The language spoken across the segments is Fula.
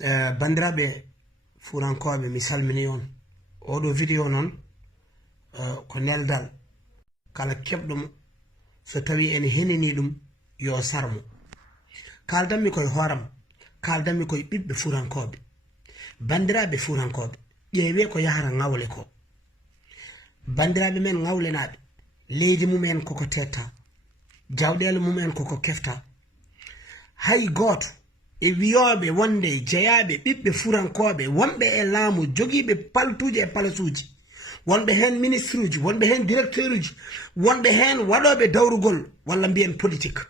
bandiraɓe furankoɓe mi salmini on oɗo vidéo noon ko neldal kala keɓɗum so tawi en henini ɗum yo sarmo kaldanmi koye hooram kaldanmi koye ɓiɓɓe furankoɓe bandiraɓe furankoɓe ƴeewe ko yahata ngawle ko bandiraɓe men ngawlenaɓe leydi mumen koko tetta jawɗele mumen koko kefta hay goto e wiyoɓe wonde jeyaɓe ɓiɓɓe furankoɓe wonɓe e laamu jogiɓe paltuji e palasuji wonɓe hen ministre uji wonɓe hen directeur uji wonɓe hen waɗoɓe dawrugol walla mbiyen politique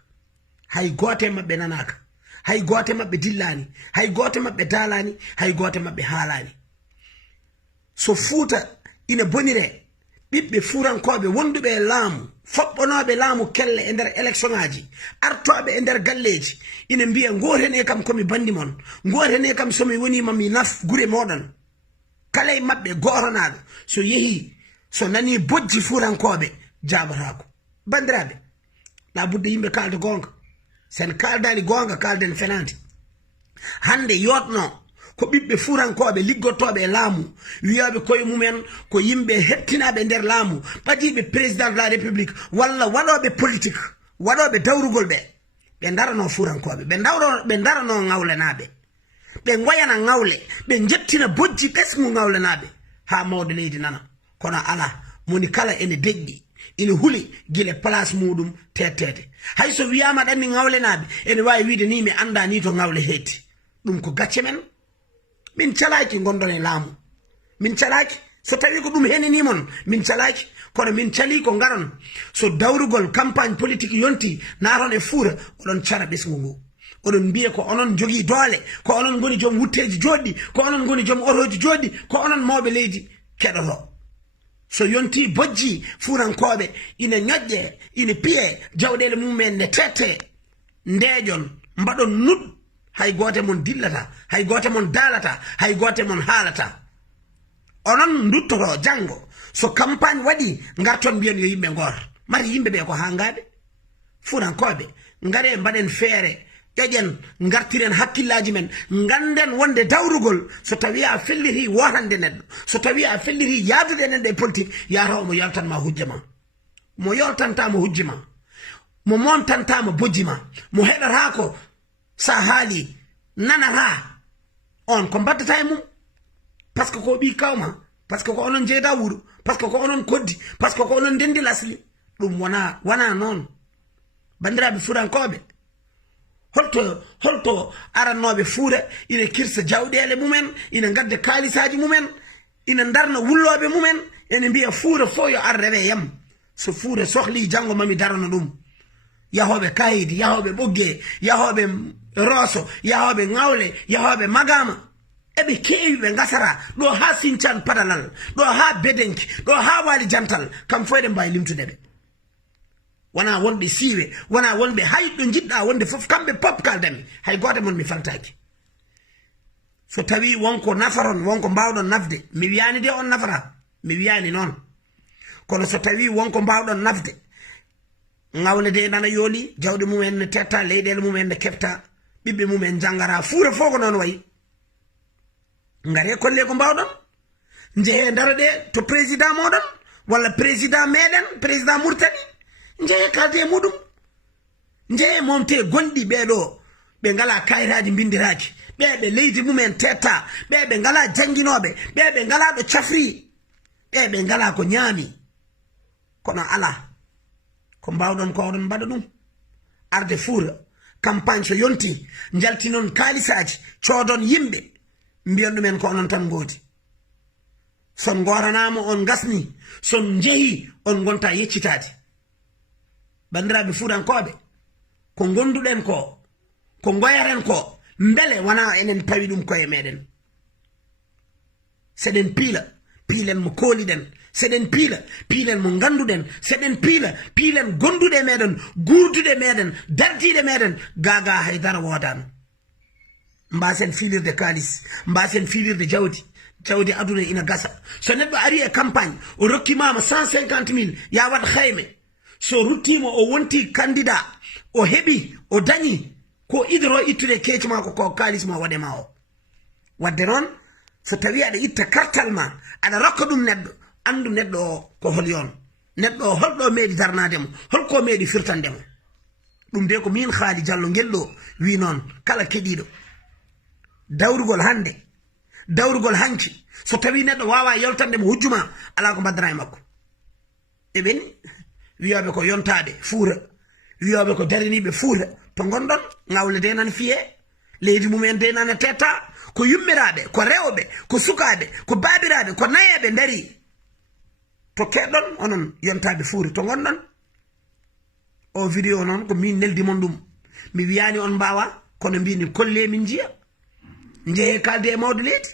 hay goto e mabɓe nanaka hay goto e mabɓe dillani hay goto e mabɓe daalani hay goto e mabɓe haalani so Fouta ina bonire ɓiɓɓe furankoɓe wonduɓe e laamu foɓɓonoɓe laamu kelle e nder élection ngaji artoɓe e nder galleji ina mbiya gotene kam komi bandi mon gotene kam somi wonima mi naf gure moɗon kala e mabɓe goronaɗo so yeehi so nani bojji furankoɓe jabatako bandiraɓe labudde yimɓe kalda gonga sen kaldani gonga kalden fenande hande yotno ko ɓiɓɓe furankoɓe liggottoɓe e laamu wiyaɓe koye mumen ko yimɓe hettinaɓe nder laamu ɓajiɓe président de la république walla waɗoɓe politique waɗoɓe dawrugol ɓe darano furankoɓe ɓe darano ngawlenaɓe ɓe goyana ngawle ɓe jettina bojji ɓesgu ngawlenaɓe ha mawde leydi nana kono ala moni kala ene deƴƴi ina huuli guila place muɗum tettede hay so wiyama ɗanni ngawlenaɓe ene wawi wiide ni mi anda ni to ngawle hetti ɗum ko gacce men min calaki gondon e laamu min calaki so tawi ko ɗum henini mon min calaki kono min cali ko garon so dawrugol campagne politique yonti naton e Fouta oɗon cara ɓesgu ngu oɗon mbiya ko onon jogui doole ko onon goni joom wutteji joɗɗi ko onon goni joom otoji joɗɗi ko onon mawɓe leydi keɗoto so yonti bojji furankoɓe ina ñoƴƴe ina piye jawɗele mumen ne tette ndeƴon mbaɗon nuɗ hay gote mon dillata hay gote mon daalata hay gote mon haalata onon duttoto janggo so campagne waɗi garton mbiyen yo yimɓe goor mari yimɓe ɓe ko hangaɓe furankoɓe ngare mbaɗen feere ƴoƴen gartiren hakkillaji men ganden wonde dawrugol so tawi a felliti wotande neɗɗo so tawi a felliti yaadude neɗɗo e politique yataw mo yaltanma hujje ma mo yoltantama hujje ma mo montantama bojji ma mo heɗata ko sa haali nanata on ko mbaddata e mum par ce que ko ɓi kawma par ce que ko onon jeyda wuuro par ce que ko onon koddi par ce que ko onon ndendi lasli ɗum wona noon bandiraɓe furankoɓe holto arannoɓe Fouta ina kirsa jawɗele mumen ina gadda kalisaji mumen ina darna wulloɓe mumen ene mbiya Fouta fo yo ar rewe yam so Fouta sohli janggo mami darana ɗum yahoɓe kayidi yahoɓe ɓogge yahoɓe roso yahoɓe ngawle yahoɓe magama eɓe keewi ɓe gasara ɗo ha Sinthiane Padalal ɗo ha Bedenki ɗo ha Wali Jantal kam fo eɗen mbawi limtudeɓe wona wonɓe siiwe wona wonɓe hay ɗo jiɗɗa wonde foof kamɓe pop kaldami hay goto mon mi faltaki so tawi wonko nafaron wonko mbawɗon nafde mi wiyani de on nafata mi wiyani noon kono so tawi wonko mbawɗon nafde ngawle de nana yooli jawɗe mumen ne tetta leyɗele mumen ne kefta ɓiɓɓe mumen jangara Fouta fof ko noon wayi ngare kolle ko mbawɗon jeehe daroɗe to président moɗon walla président meɗen président Mourtani jeehe kalde e muɗum jeehe momte gonɗi ɓeɗo ɓe ngala kayitaji bindiraki ɓeɓe leydi mumen tetta ɓeɓe ngala jangguinoɓe ɓeɓe ngala ɗo cafri ɓeɓe ngala ko ñaami kono ala ko mbawɗon ko oɗon mbaɗa ɗum arde Fouta campagne so yonti jaltinon kalisaji coodon yimɓe mbiyan ɗumen ko onon tan goodi son goranama on gasni son jeehi on gonta yeccitade bandiraɓe furankoɓe ko gonduɗen ko goyaren ko beele wona enen pawi ɗum koye meɗen seɗen piilen mo kooliɗen seɗen piilen mo ganduɗen seɗen piilen gonduɗe meɗen gurduɗe meɗen dardiɗe meɗen gaga haydara wodano mbasen filirde kalis mbasen filirde jawdi aduna ina gasa so neɗɗo ari e campagne o rokkimama 150 000 ya wat hayme so ruttimo o wonti candidat o heɓi o dañi ko idoro ittude keeci ma ko kalis ma waɗema o wadde noon so tawi aɗa itta kartal ma aɗa rokka ɗum neɗɗo andu neɗɗo o ko hol yon neɗɗo o holɗo meeɗi darnademo holko meeɗi firtandemo ɗum de ko min Khally Diallo gelɗo wi noon kala keɗiɗo dawrugol hande dawrugol hanki so tawi neɗɗo wawa yoltandemo hujjuma ala ko baddana e makko e ɓen wiyoɓe ko yontade fuura wiyoɓe ko dariniɓe fuura to gonɗon ngawle de nan fiye leydi mumen de nana tetta ko yummiraɓe ko rewɓe ko sukaɓe ko babiraɓe ko nayeɓe dari to keɗɗon onon yontaɓe fuuri to gonɗon o vidéo noon ko min neldimon ɗum mi wiyani on mbawa kono mbini kolle min jiya jeehe kalde e mawɗo leydi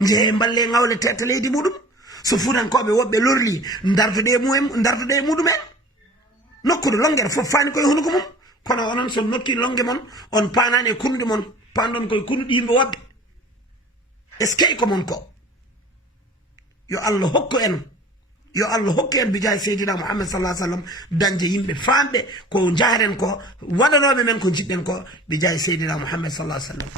jeehe balle ngawle tetta leydi muɗum so fuutankoɓe woɓɓe lorli dardude e muɗumen nokkude longere fof fani koye hunuko mum kono onon so nokki longue mon on panani e kunnuɗe mon panɗon koye kunnuɗe yimɓe woɓɓe est ce que ko mon ko yo Allah hokku en bijaye seydina Muhammad sallallahu alaihi wasallam dañde yimɓe famɓe ko jaharen ko waɗanoɓe men ko jiɗɗen ko bijaye seydina Muhammad sallallahu alaihi wasallam